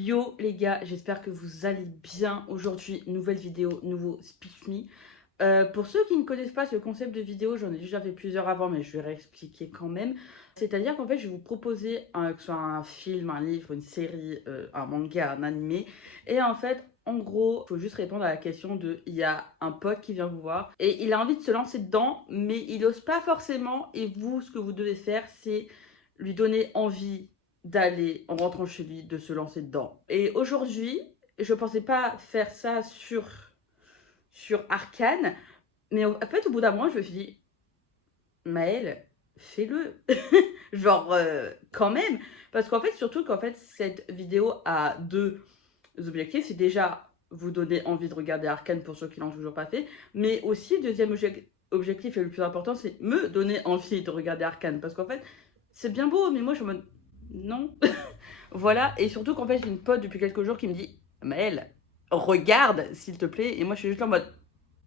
Yo les gars, j'espère que vous allez bien. Aujourd'hui, nouvelle vidéo, nouveau Speak Me. Pour ceux qui ne connaissent pas ce concept de vidéo, j'en ai déjà fait plusieurs avant, mais je vais réexpliquer quand même. C'est-à-dire qu'en fait, je vais vous proposer que ce soit un film, un livre, une série, un manga, un animé. Et en fait, en gros, il faut juste répondre à la question de, il y a un pote qui vient vous voir et il a envie de se lancer dedans, mais il n'ose pas forcément. Et vous, ce que vous devez faire, c'est lui donner envie d'aller, en rentrant chez lui, de se lancer dedans. Et aujourd'hui, je pensais pas faire ça sur Arcane, mais en fait, au bout d'un moment, je me suis dit, Maëlle, fais-le. Genre, quand même. Parce qu'en fait, surtout qu'en fait, cette vidéo a deux objectifs. C'est déjà vous donner envie de regarder Arcane pour ceux qui l'ont toujours pas fait. Mais aussi, deuxième objectif et le plus important, c'est me donner envie de regarder Arcane. Parce qu'en fait, c'est bien beau, mais moi, je suis en mode, non. Voilà, et surtout qu'en fait, j'ai une pote depuis quelques jours qui me dit, Maëlle, regarde, s'il te plaît. Et moi, je suis juste en mode,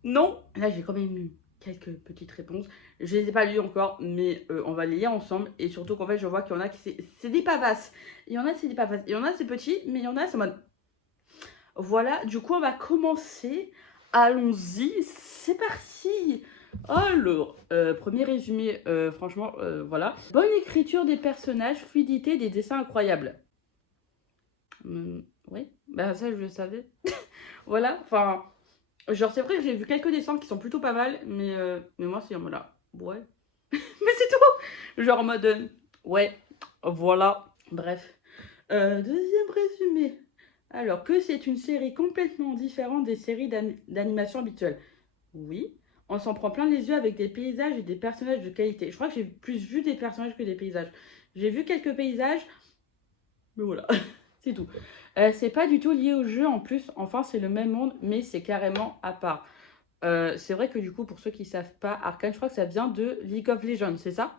non. Là, j'ai quand même eu quelques petites réponses. Je les ai pas lues encore, mais on va les lire ensemble. Et surtout qu'en fait, je vois qu'il y en a qui c'est des pavasses. Il y en a, c'est des pavasses. Il y en a, c'est petit, mais il y en a, c'est en mode. Voilà, du coup, on va commencer. Allons-y, c'est parti. Alors, premier résumé, franchement, voilà. Bonne écriture des personnages, fluidité des dessins incroyables. Oui, bah ça, je le savais. Voilà, enfin, genre, c'est vrai que j'ai vu quelques dessins qui sont plutôt pas mal, mais moi, c'est en mode là, ouais. Mais c'est tout. Genre en mode, ouais, voilà. Bref. Deuxième résumé. Alors, que c'est une série complètement différente des séries d'animation habituelles. Oui, on s'en prend plein les yeux avec des paysages et des personnages de qualité. Je crois que j'ai plus vu des personnages que des paysages. J'ai vu quelques paysages, mais voilà, c'est tout. C'est pas du tout lié au jeu en plus. Enfin, c'est le même monde, mais c'est carrément à part. C'est vrai que du coup, pour ceux qui savent pas, Arcane, je crois que ça vient de League of Legends, c'est ça?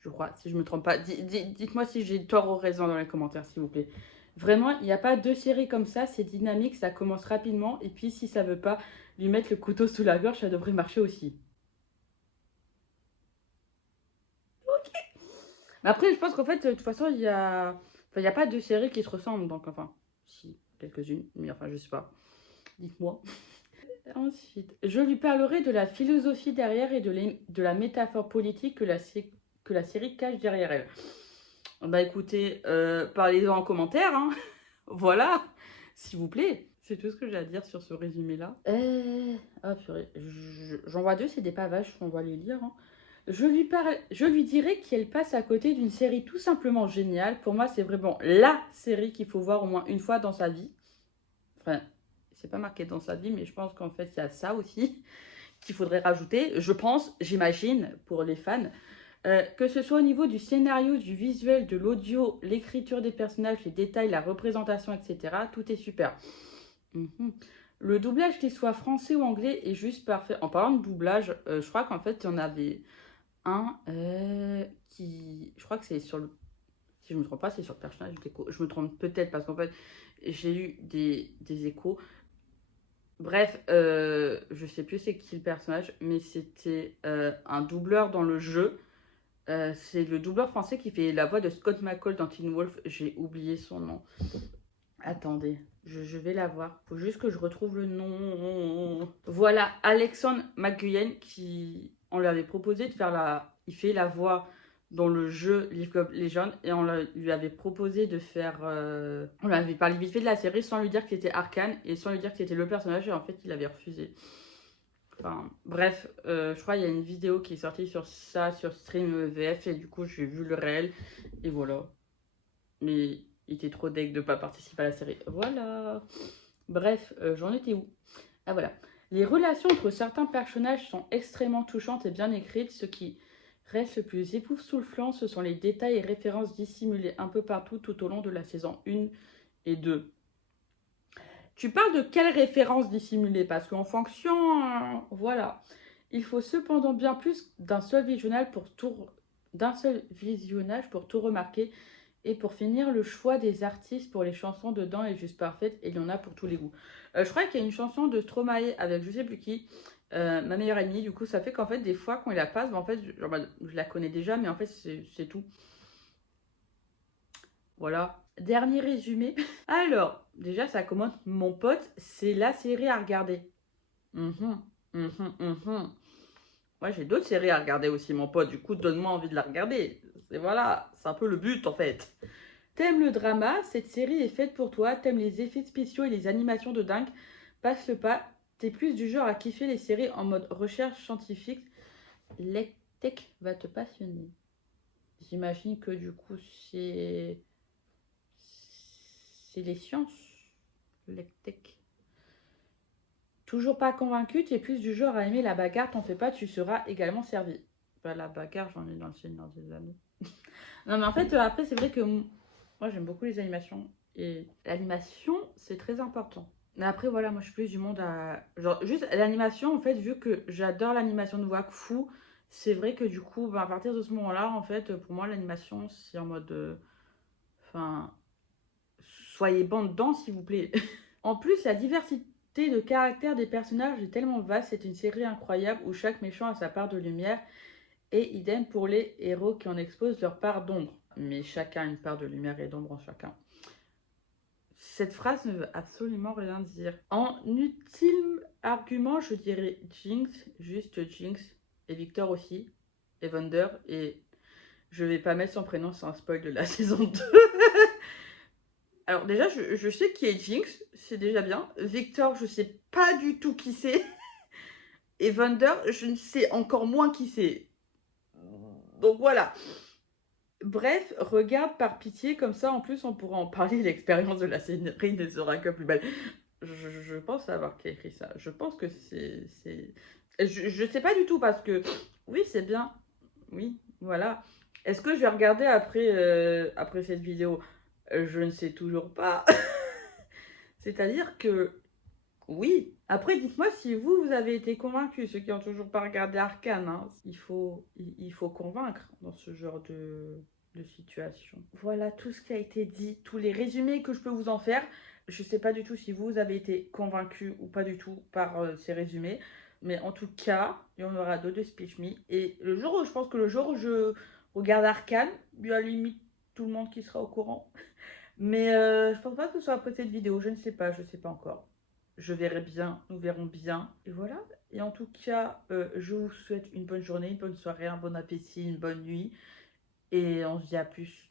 Je crois, si je me trompe pas. Dites-moi si j'ai tort ou raison dans les commentaires, s'il vous plaît. Vraiment, il n'y a pas deux séries comme ça, c'est dynamique, ça commence rapidement, et puis si ça veut pas lui mettre le couteau sous la gorge, ça devrait marcher aussi. Mais après, je pense qu'en fait, de toute façon, il y a pas deux séries qui se ressemblent, donc enfin, si, quelques-unes, mais enfin, je sais pas. Dites-moi. Ensuite, je lui parlerai de la philosophie derrière et de la métaphore politique que la série cache derrière elle. Bah écoutez, parlez-en en commentaire, hein. Voilà, s'il vous plaît. C'est tout ce que j'ai à dire sur ce résumé-là. Ah purée, j'en vois deux, c'est des pavages, on va les lire, hein. Je lui dirai qu'elle passe à côté d'une série tout simplement géniale. Pour moi, c'est vraiment LA série qu'il faut voir au moins une fois dans sa vie. Enfin, c'est pas marqué dans sa vie, mais je pense qu'en fait, il y a ça aussi qu'il faudrait rajouter. Je pense, j'imagine, pour les fans. Que ce soit au niveau du scénario, du visuel, de l'audio, l'écriture des personnages, les détails, la représentation, etc., tout est super. Le doublage, qu'il soit français ou anglais, est juste parfait. En parlant de doublage, je crois qu'en fait, il y en avait un qui. Je crois que c'est sur le. Si je ne me trompe pas, c'est sur le personnage d'écho. Je me trompe peut-être parce qu'en fait, j'ai eu des échos. Bref, je sais plus c'est qui le personnage, mais c'était un doubleur dans le jeu. C'est le doubleur français qui fait la voix de Scott McCall dans Teen Wolf. J'ai oublié son nom. Attendez, je vais la voir. Faut juste que je retrouve le nom. Voilà, Alexandre McGuyen qui. On lui avait proposé de faire la. Il fait la voix dans le jeu League of Legends et lui avait proposé de faire. On lui avait parlé vite fait de la série sans lui dire que c'était Arcane et sans lui dire que c'était le personnage et en fait il avait refusé. Enfin, bref, je crois qu'il y a une vidéo qui est sortie sur ça, sur Stream VF, et du coup, j'ai vu le réel, et voilà. Mais il était trop deg de pas participer à la série. Voilà. Bref, j'en étais où? Ah voilà. Les relations entre certains personnages sont extrêmement touchantes et bien écrites. Ce qui reste le plus époustouflant, ce sont les détails et références dissimulés un peu partout tout au long de la saison 1 et 2. Tu parles de quelles références dissimulées? Parce qu'en fonction, voilà. Il faut cependant bien plus d'un seul visionnage pour tout remarquer. Et pour finir, le choix des artistes pour les chansons dedans est juste parfaite et il y en a pour tous les goûts. Je crois qu'il y a une chanson de Stromae avec je sais plus qui, ma meilleure amie. Du coup, ça fait qu'en fait, des fois, quand il la passe, bah, en fait, je la connais déjà, mais en fait, c'est tout. Voilà. Dernier résumé. Alors, déjà, ça commence. Mon pote, c'est la série à regarder. Mhm, mhm, mhm. Moi, j'ai d'autres séries à regarder aussi, mon pote. Du coup, donne-moi envie de la regarder. C'est voilà, c'est un peu le but en fait. T'aimes le drama? Cette série est faite pour toi. T'aimes les effets spéciaux et les animations de dingue? Passe le pas. T'es plus du genre à kiffer les séries en mode recherche scientifique. Lectech va te passionner. J'imagine que du coup, c'est les sciences. Lectech. Toujours pas convaincu, tu es plus du genre à aimer la bagarre, t'en fais pas, tu seras également servi. Bah, la bagarre, j'en ai dans le Seigneur des Anneaux. Non, mais en fait, après, c'est vrai que moi, j'aime beaucoup les animations. Et l'animation, c'est très important. Mais après, voilà, moi, je suis plus du monde à. Genre, juste l'animation, en fait, vu que j'adore l'animation de Wakfu, c'est vrai que du coup, bah, à partir de ce moment-là, en fait, pour moi, l'animation, c'est en mode. Enfin. Soyez bon dedans, s'il vous plaît. En plus, la diversité de caractères des personnages est tellement vaste, c'est une série incroyable où chaque méchant a sa part de lumière, et idem pour les héros qui en exposent leur part d'ombre. Mais chacun a une part de lumière et d'ombre en chacun. Cette phrase ne veut absolument rien dire. En ultime argument, je dirais Jinx, juste Jinx, et Victor aussi, et Wonder, et je vais pas mettre son prénom sans un spoil de la saison 2. Alors déjà, je sais qui est Jinx, c'est déjà bien. Victor, je sais pas du tout qui c'est. Et Wonder, je ne sais encore moins qui c'est. Donc voilà. Bref, regarde par pitié, comme ça en plus on pourra en parler, l'expérience de la série ne sera que plus belle. Je pense savoir qui a écrit ça. Je pense que c'est. Je sais pas du tout parce que oui, c'est bien. Oui, voilà. Est-ce que je vais regarder après cette vidéo? Je ne sais toujours pas. C'est-à-dire que oui. Après, dites-moi si vous avez été convaincus, ceux qui n'ont toujours pas regardé Arcane. Hein. Il faut convaincre dans ce genre de situation. Voilà tout ce qui a été dit, tous les résumés que je peux vous en faire. Je ne sais pas du tout si vous avez été convaincus ou pas du tout par ces résumés. Mais en tout cas, il y en aura d'autres de Speech Me. Et je pense que le jour où je regarde Arcane, il y a limite tout le monde qui sera au courant. Mais je pense pas que ce soit après cette vidéo, je ne sais pas, je sais pas encore. Je verrai bien, nous verrons bien. Et voilà. Et en tout cas, je vous souhaite une bonne journée, une bonne soirée, un bon appétit, une bonne nuit. Et on se dit à plus.